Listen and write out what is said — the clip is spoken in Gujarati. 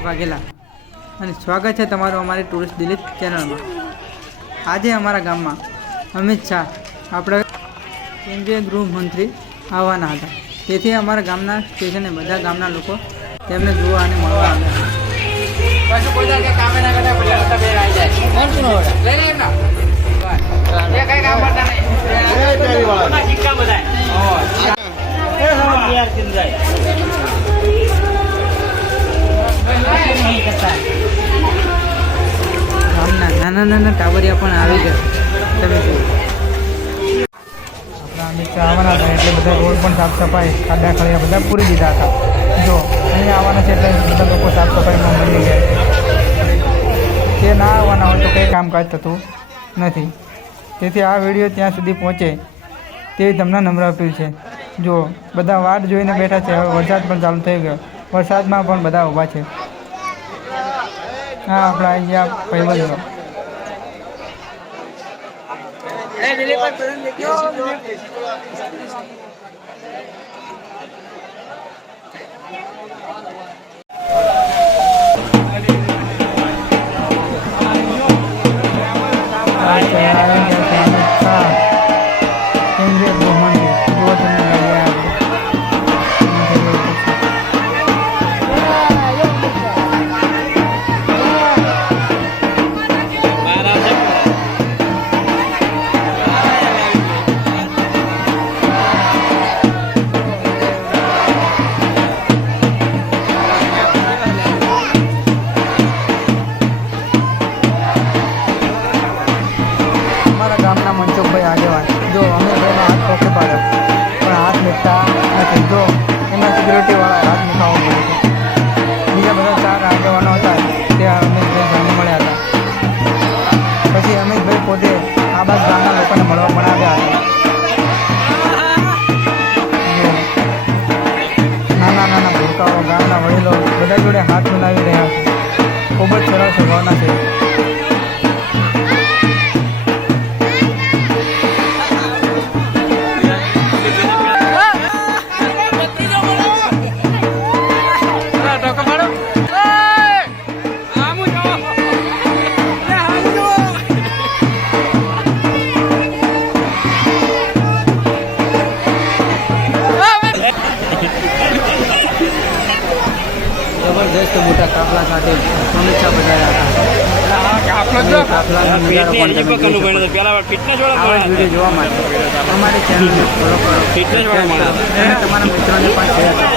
દિલીપ વાઘેલા અને સ્વાગત છે તમારું અમારી ટુરિસ્ટ દિલીપ ચેનલમાં। આજે અમારા ગામમાં અમિત શાહ આપણા કેન્દ્રીય ગૃહમંત્રી આવવાના હતા, તેથી અમારા ગામના સ્ટેશને બધા ગામના લોકો તેમને જોવા અને મળવા ગામના નાના નાના ટાવરિયા પણ આવી ગયા। તમે જુઓ, આપણા અમિત શાહ આવવાના હતા એટલે બધા રોડ પણ સાફ સફાઈ, ખાડા ખડિયા બધા પૂરી દીધા હતા। જો અહીંયા આવવાના છે એટલે બધા લોકો સાફ સફાઈમાં મળી જાય છે। તે ના આવવાના હોય તો કંઈ કામકાજ થતું નથી, તેથી આ વિડીયો ત્યાં સુધી પહોંચે તેવી તમને નમ્ર અપીલ છે। જો બધા વાટ જોઈને બેઠા છે, હવે વરસાદ પણ ચાલુ થઈ ગયો, વરસાદમાં પણ બધા ઊભા છે। હા, આપણા અહીંયા ભાઈબંધો કેન્દ્રીય ગૃહમંત્રી જુઓ તમને ગામના મનસુખભાઈ આગેવાન જો અમીરભાઈનો હાથ પકડી પાડ્યો પણ હાથ મૂકતા નથી। જો એમના સિક્યુરિટીવાળા હાથ મૂકાવવો પડે છે। બીજા બધા 4 આગેવાનો હતા તે અમીરભાઈ સામે મળ્યા હતા, પછી અમીરભાઈ પોતે આ બાદ ગામના લોકોને મળવા પણ આવ્યા હતા। નાના નાના ભૂલકાઓ, ગામના વડીલો બધા જોડે હાથ મિલાવી રહ્યા છે। ખૂબ જ સરળ સ્વભાવના છે। જબરદસ્ત મોટા કાફલા સાથે અમિત શાહ બજાવ્યા હતા। વિડીયો જોવા માટે અમારી ચેનલને ફોલો કરો અને તમારા મિત્રોને પણ શેર કરો।